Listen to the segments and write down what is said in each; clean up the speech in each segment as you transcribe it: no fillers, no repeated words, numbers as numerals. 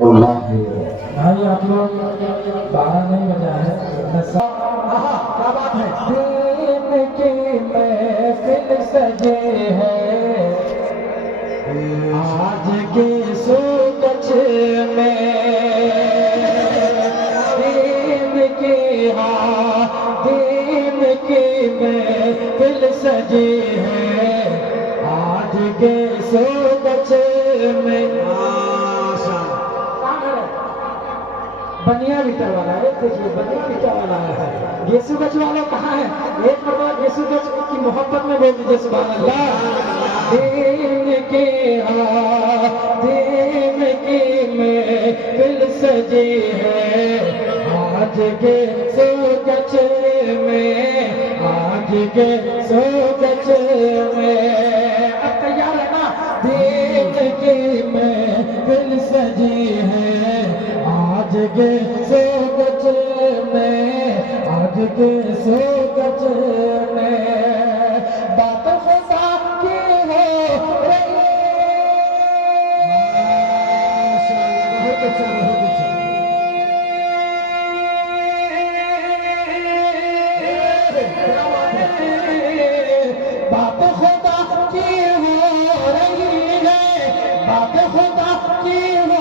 بھائی آپ لوگ 12 نہیں بجا ہے کیا بات ہے؟ دین کی محفل سجے ہے آج کے سوچ میں دین کی محفل سجے ہے آج کے سوچ میں بنیا بیٹا والا ہے، دیکھیے بنیا بیٹا والا ہے۔ گیسو گچ والوں کہاں ہے؟ ایک مرتبہ گیسو گچ کی محبت میں بول دیجیے سبحان اللہ۔ دین کی محفل سجی ہے آج کے سوگچ میں، آج کے سوگچ میں۔ اب تیار ہے نا؟ دین کی محفل سجی ہے آج کے سوگچ میں، آج کے سوگچ میں۔ بات خدا کی ہو رہی بات خدا کی ہو رہی ہے، بات خدا کی ہو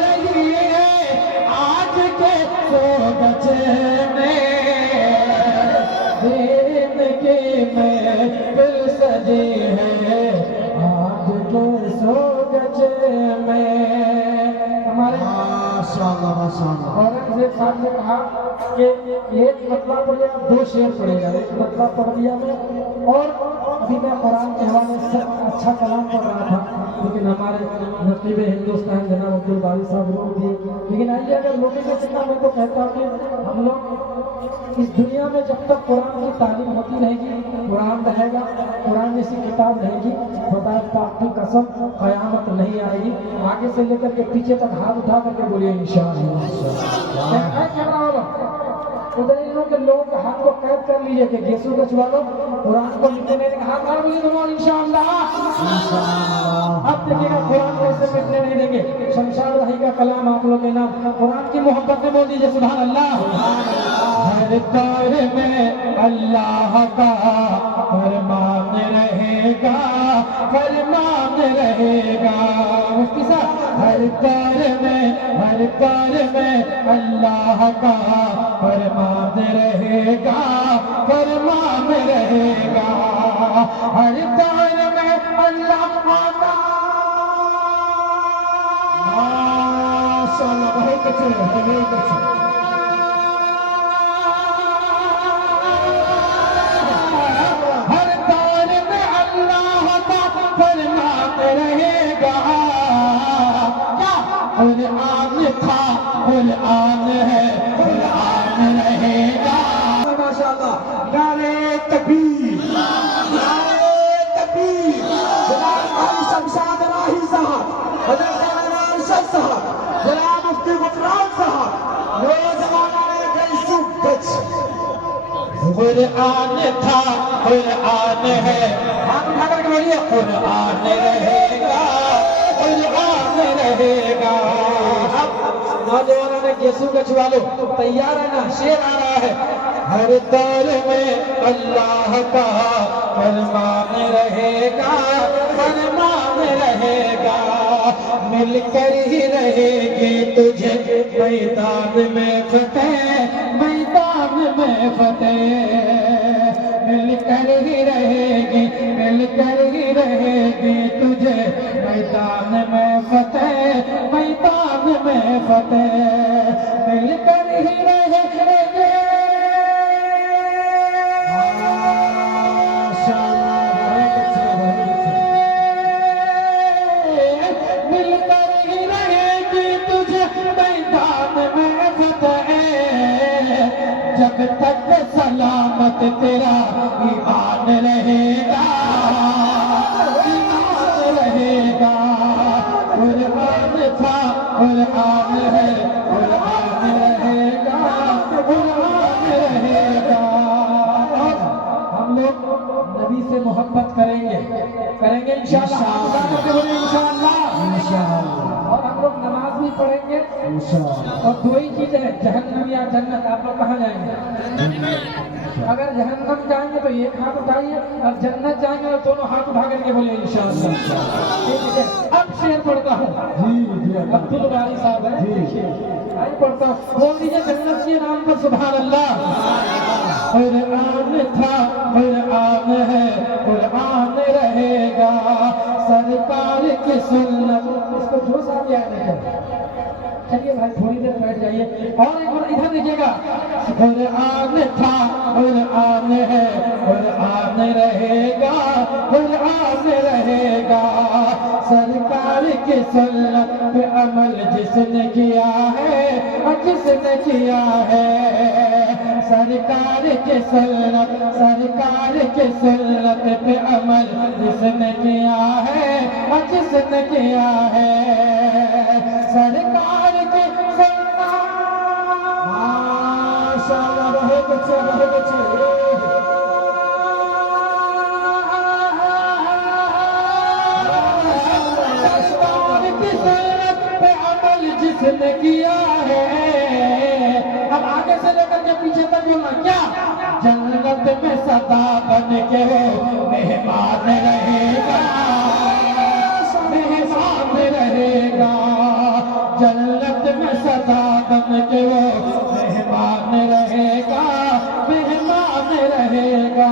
رہی ہے آج کے سوگچ میں۔ دین کی محفل سجی ہے آج کے سوگچ میں۔ ہمارے اورنگزیب صاحب نے کہا کہ ایک مطلب پڑھ لیا، دو شعر پڑھے گا، ایک مطلب پڑھ دیا میں، اور ابھی میں قرآن کے حوالے سے اچھا کلام پڑھ رہا تھا لیکن ہمارے نقیب ہندوستان جناب عبدالباری صاحب روک دیے۔ لیکن آئیے اگر روکے گا کتنا، میں تو کہتا ہوں کہ ہم لوگ اس دنیا میں جب تک قرآن کی تعلیم ہوتی رہے گی، قرآن رہے گا، قرآن جیسی کتاب رہے گی، خدا پاک کی قسم قیامت نہیں آئے گی۔ آگے سے لے کر کے پیچھے تک ہاتھ اٹھا کر کے بولیے انشاءاللہ۔ ادھر ان لوگوں کے لوگوں کے ہاتھ کو قید کر لیجئے کہ گیسو گچ والوں قرآن کو مٹنے نہیں دیں گے، ہاتھ مار بولیے تمہارا انشاءاللہ۔ اب دیکھیے گا قرآن کو ایسے مٹنے نہیں دیں گے۔ شمشاد راہی کا کلام آپ لوگ کے نام، قرآن کی محبت میں بول دیجئے سبحان اللہ۔ ہر دور میں اللہ کا فرمان رہے گا، فرمان رہے گا۔ مفتی صاحب ہر دور میں اللہ کا فرمان رہے گا، فرمان رہے گا۔ ہر دور میں اللہ کا ماشاءاللہ بہت اچھے بہت اچھے۔ ہر دور میں اللہ کا فرمان رہے گا۔ کیا قرآن تھا، قرآن ہے، قرآن رہے گا۔ ماشاءاللہ نعرہ تکبیر، نعرہ تکبیر۔ جناب بھائی شمشاد راہی صاحب، حضرت مولانا ارشد صاحب، جناب مفتی غفران صاحب، نوجوان گیسو گچ۔ قرآن تھا، قرآن ہے، ہاتھ اٹھا کر کے بولیے قرآن رہے گا، قرآن رہے گا۔ اب نوجوانوں نے گیسو گچ والوں تیار ہے نا؟ شعر آ رہا ہے۔ ہر دور میں اللہ کا فرمان رہے گا، فرمان رہے گا۔ مل کر ہی رہے گی تجھے میدان میں فتح، میدان میں فتح۔ مل کر ہی رہے گی، مل کر ہی رہے گی تجھے میدان میں فتح، میدان میں فتح۔ مل کر ہی رہے گی، مل کر ہی رہے گی تجھے میدان میں فتح۔ جب تک سلامت تیرا ایمان رہے گا، ایمان رہے گا۔ قرآن تھا، قرآن ہے، قرآن رہے گا، قرآن رہے گا۔ اور ہم لوگ نبی سے محبت کریں گے، کریں گے انشاءاللہ۔ ہاتھ اٹھا کر کے بولیں انشاءاللہ۔ اور ہم لوگ نماز بھی भी पढ़ेंगे। और दो ही चीज है, जहन्नम या जन्नत। आप लोग कहाँ जाएंगे? अगर जहन्नम जाएंगे तो एक हाथ उठाइए, और जन्नत जाएंगे तो दोनों हाथ उठा करके बोले इंशाअल्लाह। ठीक है, अब शेर पढ़ता हूँ। अब्दुल बारी साहब है, देखिए आइए पढ़ता हूँ। बोल दीजिए जन्नत के नाम पर सुभान अल्लाह। कुरान था, कुरान है, कुरान रहेगा, सरकार की सुन्नत। इसको जोश आ गया है देखो। चलिए भाई थोड़ी देर बैठ जाइए। और एक बार इधर देखिएगा। कुरान था, कुरान है, कुरान रहेगा, कुरान रहेगा, सरकार की सुन्नत पे अमल जिसने किया है, जिसने किया है, सरकार के सुन्नत, सरकार के सुन्नत पे अमल जिसने किया है, जिसने किया है, सरकार के सुन्नत। माशाअल्लाह, बहुत अच्छे, बहुत अच्छे। जिसने किया है, अब आगे से लेकर के पीछे तक बोलना क्या? जन्नत में सदा बन के वो मेहमान रहेगा, मेहमान रहेगा, जन्नत में सदा बन के वो मेहमान रहेगा, मेहमान रहेगा।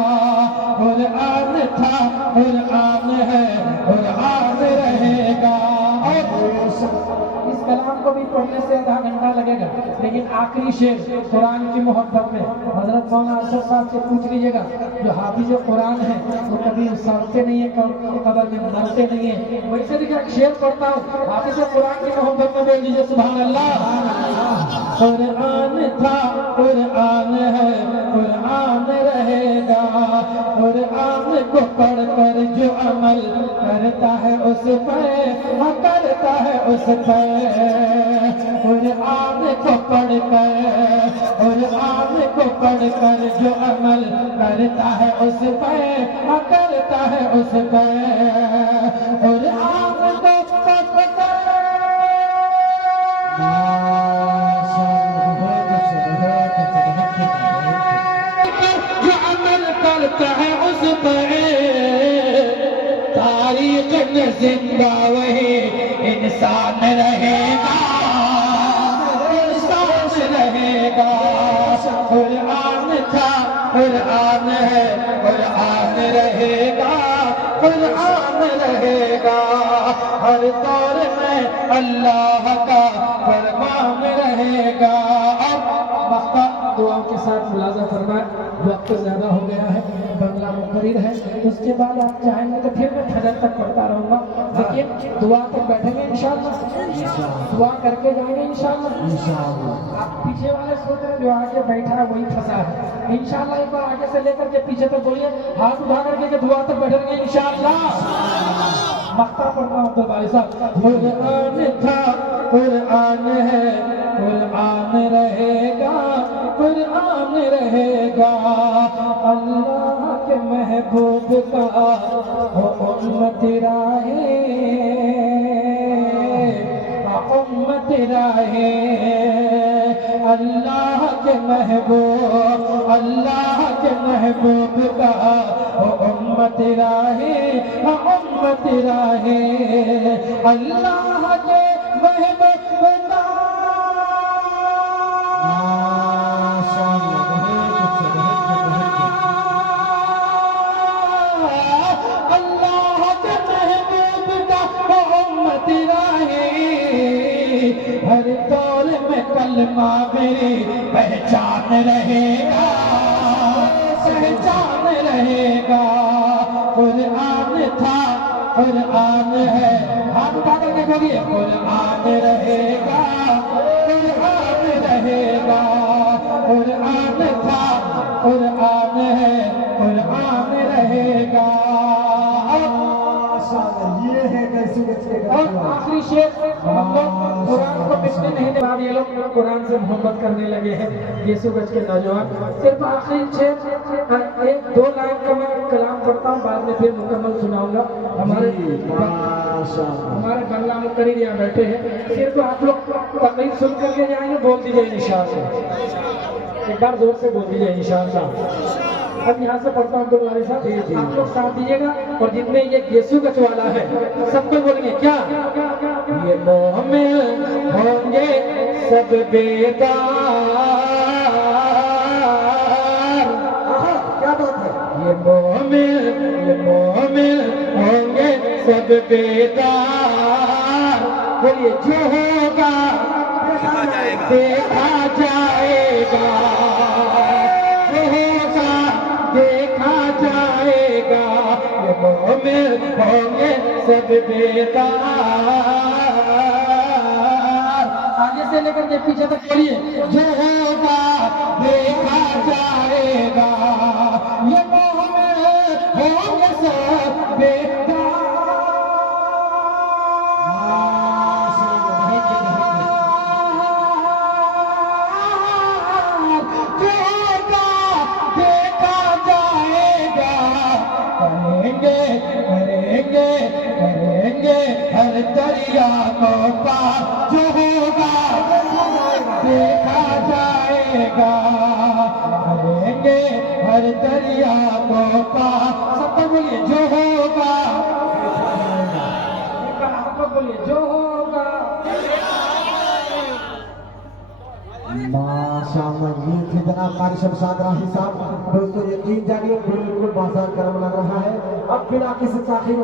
कुरान था, कुरान है, कुरान रहेगा। इस कलाम को भी पढ़ने से आधा घंटा लगेगा, लेकिन आखिरी शेर कुरान की मोहब्बत में हजरत मौलाना अरशद साहब से पूछ लीजिएगा। जो हाफिज कुरान है वो कभी सड़ते नहीं है, कब्र में मरते नहीं है। वैसे देखिए एक शेर पढ़ता हूँ, हाफिज कुरान की मोहब्बत में बोल दीजिए सुभान अल्लाह। कुरान था, कुरान है, कुरान रहेगा, कुरान को पढ़ कर जो अमल करता है उस पर, करता है उस पर, कुरान को पढ़ कर, कुरान को पढ़ कर जो अमल करता है उस पर, करता है उस पर, कुरान को पढ़ कर जो अमल करता है उस पर, तारीख में जिंदा वही इंसान रहेगा, इंसान रहेगा। कुरान था, कुरान है, कुरान रहेगा, कुरान रहेगा, हर दौर में अल्लाह का फरमान रहेगा। अब मक्का दुआओं के साथ मुलाजा फरमाए, वक्त ज्यादा हो गया है, बंगला मुकर्रर है, उसके बाद आप चाहेंगे तो फिर मैं फजर तक पढ़ता रहूंगा, लेकिन दुआ तक बैठेंगे इंशाअल्लाह, दुआ करके जाएंगे इंशाअल्लाह। आप पीछे वाले सोच रहे जो आगे बैठा है वही फंसा है, इंशाअल्लाह एक बार आगे से लेकर के पीछे तक बोलिए, हाथ उठा करके कि दुआ तक बैठेंगे इंशाअल्लाह। मक्ता पढ़ता हूँ तो भाई साहब। कुरान था, कुरान है, कुरान रहेगा, कुरान रहेगा, अल्लाह के महबूब का हो उम्मत राहे, उम्मत राहे, अल्लाह के महबूब, अल्लाह के महबूब का हो उम्मत राहे, उम्मत राहे, अल्लाह के महबूब का। अल्लाह के महबूब का हो उम्मत राहे, हर दौर में कलमा मेरी पहचान रहेगा, पहचान रहेगा। कुरान था, कुरान है, हाथ उठा करके बोलिए, कुरान रहेगा, कुरान रहेगा, कुरान था, कुरान है, कुरान रहेगा। ये है कैसे बच्चे का। और आखिरी शेर हम लोग कुरान को मिटने नहीं दे बाद ये लोग कुरान से मोहब्बत करने लगे हैं यीशु गंज के नौजवान। सिर्फ आखिरी 1-2 लाइन का मैं कलाम पढ़ता हूँ, बाद में फिर मुकम्मल सुनाऊंगा। हमारे बंगला में करीब यहाँ बैठे हैं, सिर्फ आप लोग तकरीर सुन करके जाएंगे, बोल दीजिए इंशाअल्लाह। एक बार जोर से बोल दीजिए इंशाअल्लाह। अब यहाँ से पढ़ता हूँ तुम्हारे साथ, आप लोग साथ दीजिएगा। और जितने ये यीशु गंज वाला है सबको बोलेंगे क्या, ये मोमिन होंगे सब बेदार। क्या बात है। ये मोमिन होंगे सब बेदार। बोलिए जो होगा देखा जाएगा, जो होगा देखा जाएगा। ये मोमिन होंगे सब बेदार। आगे से लेकर के पीछे तक बोलिए जो होगा देखा जाएगा। ये मोमिन होंगे सब बेदार। करेंगे हर दरिया को पार। जो होगा देखा जाएगा, करेंगे हर दरिया को पार। सबको बोलिए जो होगा, सबको बोलिए जो होगा। माशाअल्लाह, ये थी जनाब कारी शमशाद राही साहब। दोस्तों यकीन जानिए बिल्कुल बाजार गर्म लग रहा है। अब बिना किसी ताखीर